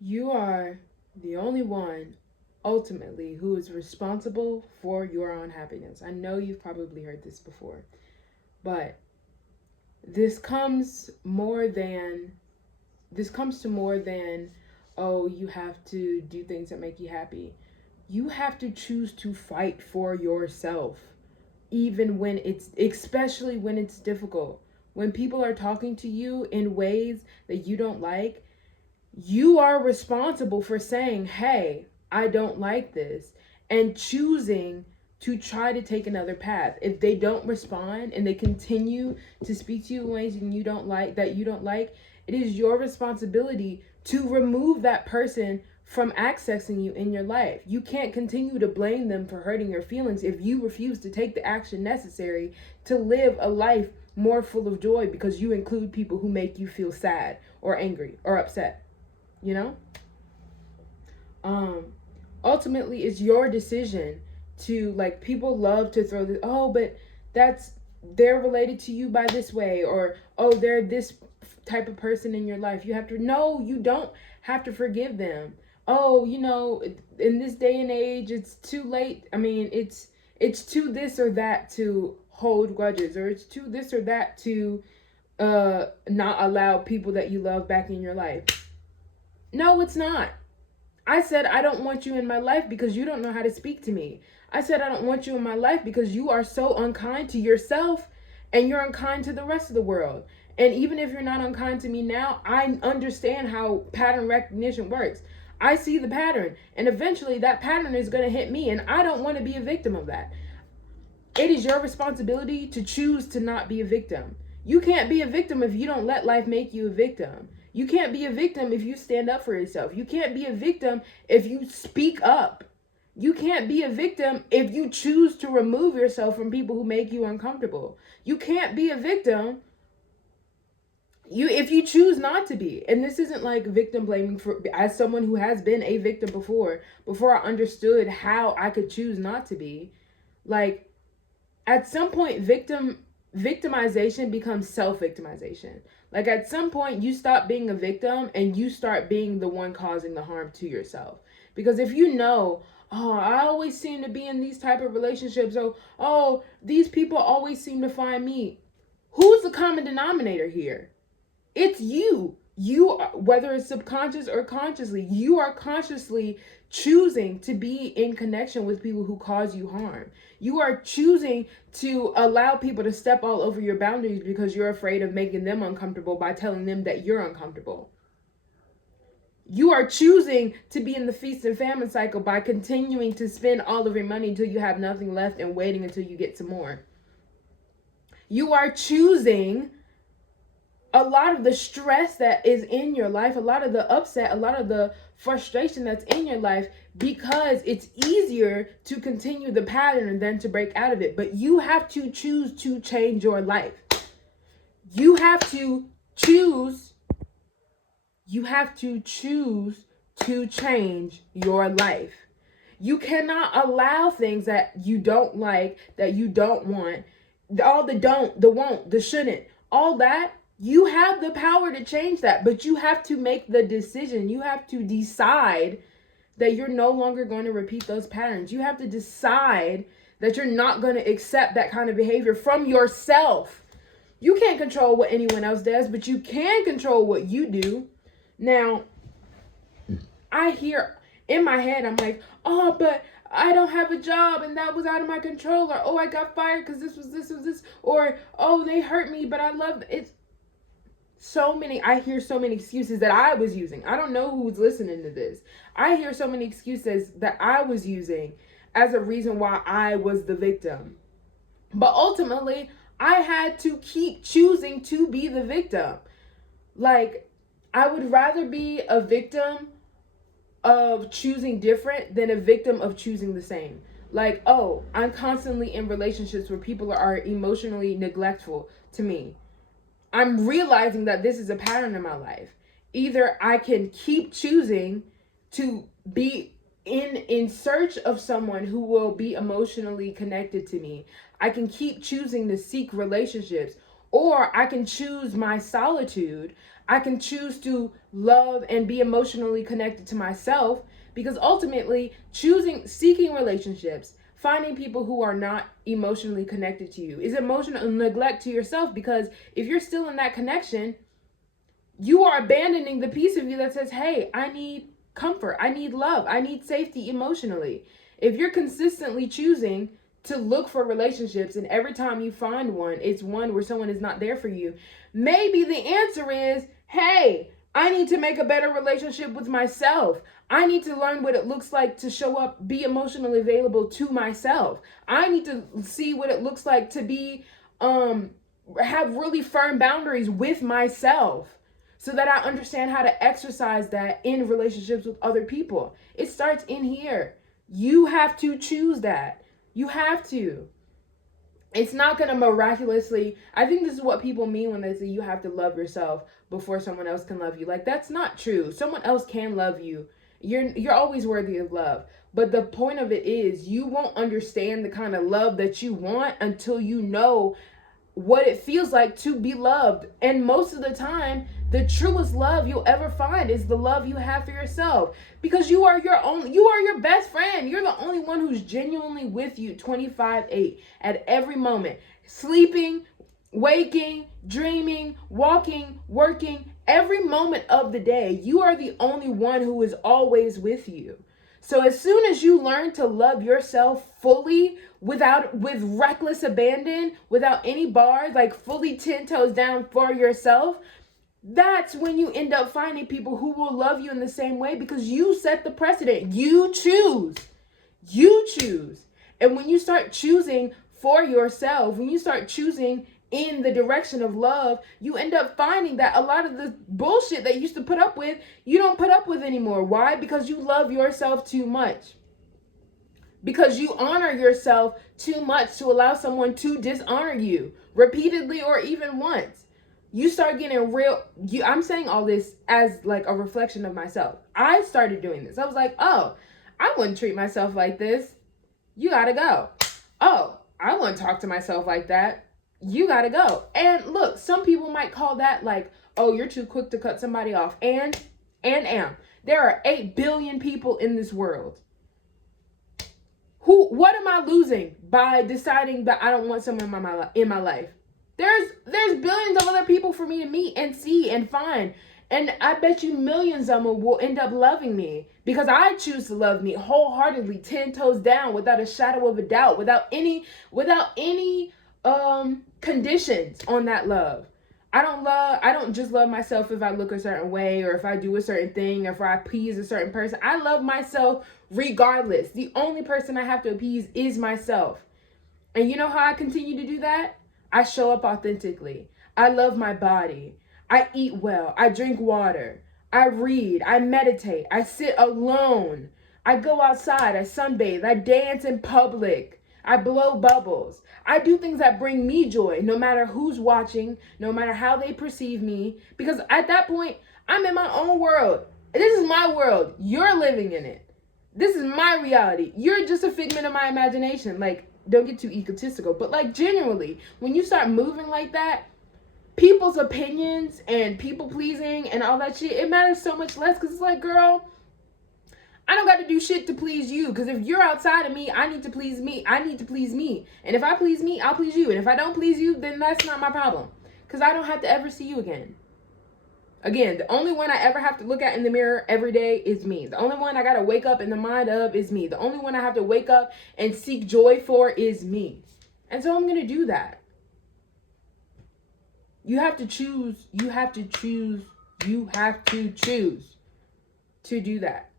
You are the only one ultimately who is responsible for your own happiness. I know you've probably heard this before, but this comes more than this comes to more than, oh, you have to do things that make you happy. You have to choose to fight for yourself, even when especially when it's difficult. When people are talking to you in ways that you don't like, you are responsible for saying, hey, I don't like this, and choosing to try to take another path. If they don't respond and they continue to speak to you in ways you don't like, it is your responsibility to remove that person from accessing you in your life. You can't continue to blame them for hurting your feelings if you refuse to take the action necessary to live a life more full of joy because you include people who make you feel sad or angry or upset, you know? um Ultimately it's your decision to, like, people love to throw this, oh, but that's, they're related to you by this way, or oh, they're this type of person in your life. You have to, no, you don't have to forgive them. Oh, in this day and age it's too late. I mean, it's too this or that to hold grudges, or it's too this or that to not allow people that you love back in your life. No, it's not. I said, I don't want you in my life because you don't know how to speak to me. I said, I don't want you in my life because you are so unkind to yourself and you're unkind to the rest of the world. And even if you're not unkind to me now, I understand how pattern recognition works. I see the pattern, and eventually that pattern is going to hit me, and I don't want to be a victim of that. It is your responsibility to choose to not be a victim. You can't be a victim if you don't let life make you a victim. You can't be a victim if you stand up for yourself. You can't be a victim if you speak up. You can't be a victim if you choose to remove yourself from people who make you uncomfortable. You can't be a victim if you choose not to be. And this isn't like victim blaming, for as someone who has been a victim before I understood how I could choose not to be. Like, at some point, victimization becomes self-victimization. Like, at some point you stop being a victim and you start being the one causing the harm to yourself. Because if you know, oh, I always seem to be in these type of relationships, oh, these people always seem to find me, who's the common denominator here? It's you. You are, whether it's subconscious or consciously, you are consciously choosing to be in connection with people who cause you harm. You are choosing to allow people to step all over your boundaries because you're afraid of making them uncomfortable by telling them that you're uncomfortable. You are choosing to be in the feast and famine cycle by continuing to spend all of your money until you have nothing left and waiting until you get some more. You are choosing a lot of the stress that is in your life, a lot of the upset, a lot of the frustration that's in your life, because it's easier to continue the pattern than to break out of it. But you have to choose to change your life. You have to choose. You have to choose to change your life. You cannot allow things that you don't like, that you don't want, all the don't, the won't, the shouldn't, all that. You have the power to change that, but you have to make the decision. You have to decide that you're no longer going to repeat those patterns. You have to decide that you're not going to accept that kind of behavior from yourself. You can't control what anyone else does, but you can control what you do. Now, I hear in my head, I'm like, oh, but I don't have a job and that was out of my control, or oh, I got fired because this was this, or oh, they hurt me, but I love it. I hear so many excuses that I was using. I don't know who's listening to this. I hear so many excuses that I was using as a reason why I was the victim. But ultimately, I had to keep choosing to be the victim. Like, I would rather be a victim of choosing different than a victim of choosing the same. Like, oh, I'm constantly in relationships where people are emotionally neglectful to me. I'm realizing that this is a pattern in my life. Either I can keep choosing to be in search of someone who will be emotionally connected to me. I can keep choosing to seek relationships, Or I can choose my solitude. I can choose to love and be emotionally connected to myself, because ultimately seeking relationships, finding people who are not emotionally connected to you is emotional neglect to yourself, because if you're still in that connection, you are abandoning the piece of you that says, hey, I need comfort, I need love, I need safety emotionally. If you're consistently choosing to look for relationships and every time you find one, it's one where someone is not there for you, maybe the answer is, hey, I need to make a better relationship with myself. I need to learn what it looks like to show up, be emotionally available to myself. I need to see what it looks like to be, have really firm boundaries with myself, so that I understand how to exercise that in relationships with other people. It starts in here. You have to choose that. You have to. It's not going to miraculously, I think this is what people mean when they say you have to love yourself before someone else can love you. Like, that's not true. Someone else can love you. You're always worthy of love. But the point of it is, you won't understand the kind of love that you want until you know what it feels like to be loved. And most of the time, the truest love you'll ever find is the love you have for yourself, because you are your best friend. You're the only one who's genuinely with you 25/8 at every moment. Sleeping, waking, dreaming, walking, working, every moment of the day, you are the only one who is always with you. So as soon as you learn to love yourself fully, with reckless abandon, without any bars, like fully 10 toes down for yourself, that's when you end up finding people who will love you in the same way, because you set the precedent. You choose. You choose. And when you start choosing for yourself, when you start choosing in the direction of love, you end up finding that a lot of the bullshit that you used to put up with, you don't put up with anymore. Why? Because you love yourself too much. Because you honor yourself too much to allow someone to dishonor you repeatedly or even once. You start getting I'm saying all this as like a reflection of myself. I started doing this. I was like, oh, I wouldn't treat myself like this. You gotta go. Oh, I wouldn't talk to myself like that. You gotta go. And look, some people might call that like, oh, you're too quick to cut somebody off. And there are 8 billion people in this world. What am I losing by deciding that I don't want someone in my life? There's billions of other people for me to meet and see and find. And I bet you millions of them will end up loving me, because I choose to love me wholeheartedly, 10 toes down, without a shadow of a doubt, without any conditions on that love. I don't just love myself if I look a certain way, or if I do a certain thing, or if I appease a certain person. I love myself regardless. The only person I have to appease is myself. And you know how I continue to do that? I show up authentically. I love my body. I eat well. I drink water. I read. I meditate. I sit alone. I go outside. I sunbathe. I dance in public. I blow bubbles. I do things that bring me joy, no matter who's watching, no matter how they perceive me. Because at that point, I'm in my own world. This is my world. You're living in it. This is my reality. You're just a figment of my imagination. Like, don't get too egotistical, but like, genuinely, when you start moving like that, people's opinions and people pleasing and all that shit, it matters so much less. Because it's like, girl, I don't got to do shit to please you. Because if you're outside of me, I need to please me. I need to please me. And if I please me, I'll please you. And if I don't please you, then that's not my problem. Because I don't have to ever see you again. Again, the only one I ever have to look at in the mirror every day is me. The only one I got to wake up in the mind of is me. The only one I have to wake up and seek joy for is me. And so I'm going to do that. You have to choose. You have to choose. You have to choose to do that.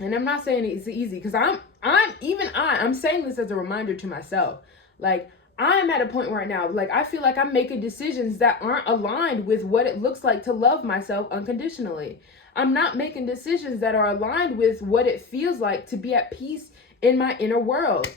And I'm not saying it's easy, because I'm saying this as a reminder to myself. Like, I'm at a point right now, like, I feel like I'm making decisions that aren't aligned with what it looks like to love myself unconditionally. I'm not making decisions that are aligned with what it feels like to be at peace in my inner world.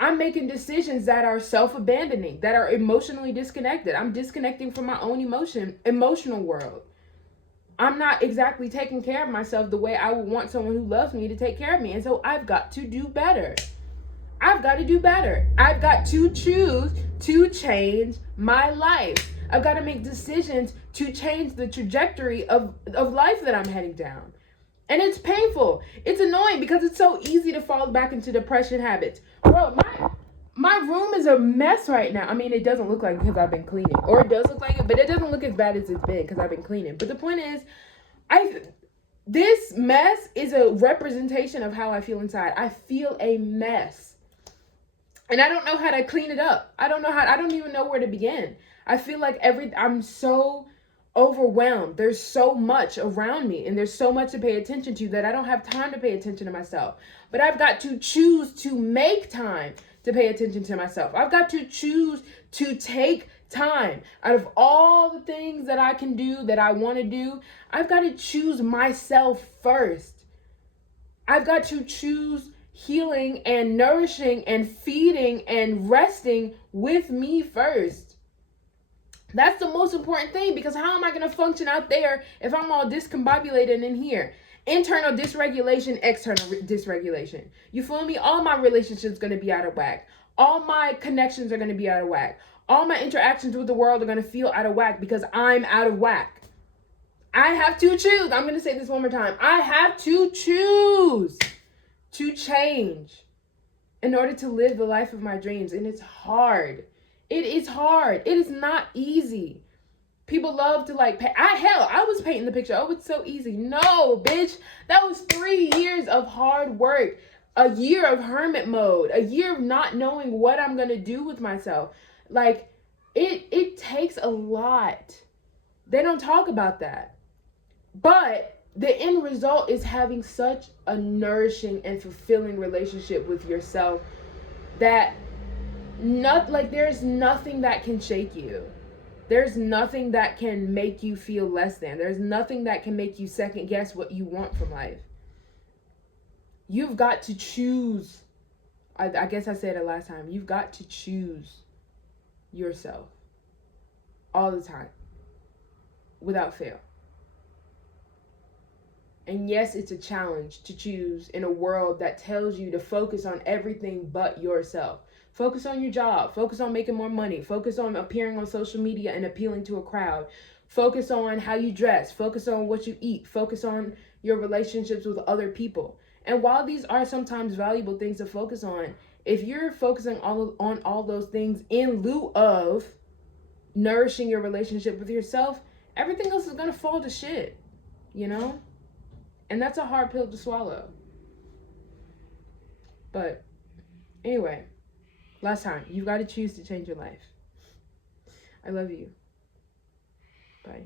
I'm making decisions that are self-abandoning, that are emotionally disconnected. I'm disconnecting from my own emotional world. I'm not exactly taking care of myself the way I would want someone who loves me to take care of me. And so I've got to do better. I've got to do better. I've got to choose to change my life. I've got to make decisions to change the trajectory of life that I'm heading down. And it's painful. It's annoying because it's so easy to fall back into depression habits. Bro, my room is a mess right now. I mean, it doesn't look like it because I've been cleaning. Or it does look like it, but it doesn't look as bad as it's been because I've been cleaning. But the point is, this mess is a representation of how I feel inside. I feel a mess. And I don't know how to clean it up. I don't even know where to begin. I feel like I'm so overwhelmed. There's so much around me and there's so much to pay attention to that I don't have time to pay attention to myself. But I've got to choose to make time to pay attention to myself. I've got to choose to take time out of all the things that I can do, that I want to do. I've got to choose myself first. I've got to choose healing and nourishing and feeding and resting with me first. That's the most important thing, because how am I going to function out there if I'm all discombobulated in here? Internal dysregulation, external dysregulation. You feel me? All my relationships going to be out of whack. All my connections are going to be out of whack. All my interactions with the world are going to feel out of whack because I'm out of whack. I have to choose. I'm going to say this one more time. I have to choose to change in order to live the life of my dreams. And it's hard. It is hard. It is not easy. People love to I was painting the picture. Oh, it's so easy. No, bitch. That was 3 years of hard work. A year of hermit mode. A year of not knowing what I'm going to do with myself. Like, it takes a lot. They don't talk about that. But the end result is having such a nourishing and fulfilling relationship with yourself that there's nothing that can shake you. There's nothing that can make you feel less than. There's nothing that can make you second guess what you want from life. You've got to choose. I guess I said it last time. You've got to choose yourself all the time, without fail. And yes, it's a challenge to choose in a world that tells you to focus on everything but yourself. Focus on your job. Focus on making more money. Focus on appearing on social media and appealing to a crowd. Focus on how you dress. Focus on what you eat. Focus on your relationships with other people. And while these are sometimes valuable things to focus on, if you're focusing on all those things in lieu of nourishing your relationship with yourself, everything else is going to fall to shit, you know? And that's a hard pill to swallow. But anyway, last time, you've got to choose to change your life. I love you. Bye.